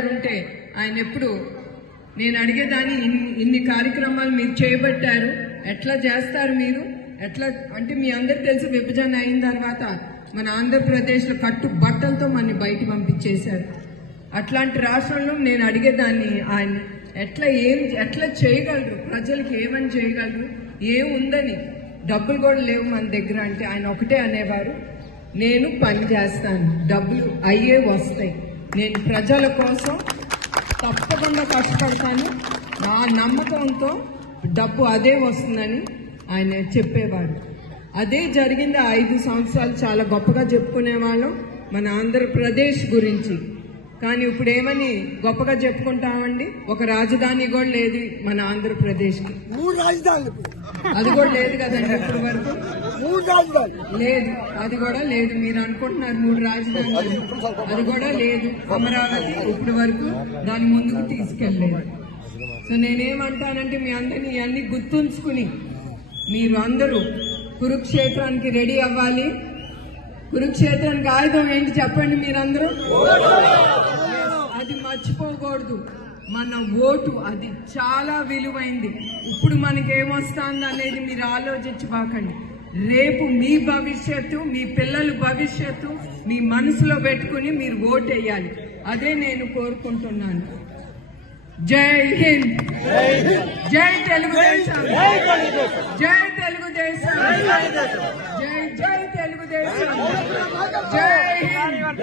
ఉంటే ఆయన ఎప్పుడు నేను అడిగేదాన్ని ఇన్ని కార్యక్రమాలు మీరు చేపట్టారు, ఎట్లా చేస్తారు మీరు, ఎట్లా అంటే మీ అందరికి తెలిసి విభజన అయిన తర్వాత మన ఆంధ్రప్రదేశ్లో కట్టు బట్టలతో మన బయట పంపించేశారు. అట్లాంటి రాష్ట్రంలో నేను అడిగేదాన్ని ఆయన ఎట్లా చేయగలరు, ప్రజలకు ఏమని చేయగలరు, ఏముందని, డబ్బులు కూడా లేవు మన దగ్గర అంటే ఆయన ఒకటే అనేవారు, నేను పని చేస్తాను, డబ్బులు అయ్యే వస్తాయి, నేను ప్రజల కోసం తప్పకుండా కష్టపడతాను, నా నమ్మకంతో డబ్బు అదే వస్తుందని ఆయన చెప్పేవాడు. అదే జరిగింది 5 సంవత్సరాలు. చాలా గొప్పగా చెప్పుకునేవాళ్ళం మన ఆంధ్రప్రదేశ్ గురించి. కానీ ఇప్పుడు ఏమని గొప్పగా చెప్పుకుంటామండి, ఒక రాజధాని కూడా లేదు మన ఆంధ్రప్రదేశ్కి. 3 రాజధానులు అది కూడా లేదు కదండి, ఇప్పటి వరకు 3 రాజధానులు లేదు, అది కూడా లేదు. మీరు అనుకుంటున్నారు 3 రాజధానులు, అది కూడా లేదు. అమరావతి ఇప్పటి వరకు దాని ముందుకు తీసుకెళ్లేదు. సో నేనేమంటానంటే మీ అందరినీ ఇవన్నీ గుర్తుంచుకుని మీరు అందరూ కురుక్షేత్రానికి రెడీ అవ్వాలి. కురుక్షేత్రానికి ఆయుధం ఏంటి చెప్పండి మీరందరూ, అది మర్చిపోకూడదు. మన ఓటు అది చాలా విలువైంది. ఇప్పుడు మనకేమొస్తుంది అనేది మీరు ఆలోచించబాకండి. రేపు మీ భవిష్యత్తు, మీ పిల్లల భవిష్యత్తు మీ మనసులో పెట్టుకుని మీరు ఓటు వేయాలి. అదే నేను కోరుకుంటున్నాను. జై హింద్, జై తెలుగుదేశం, జై తెలుగుదేశం, జై తెలుగుదేశం, జై హింద్.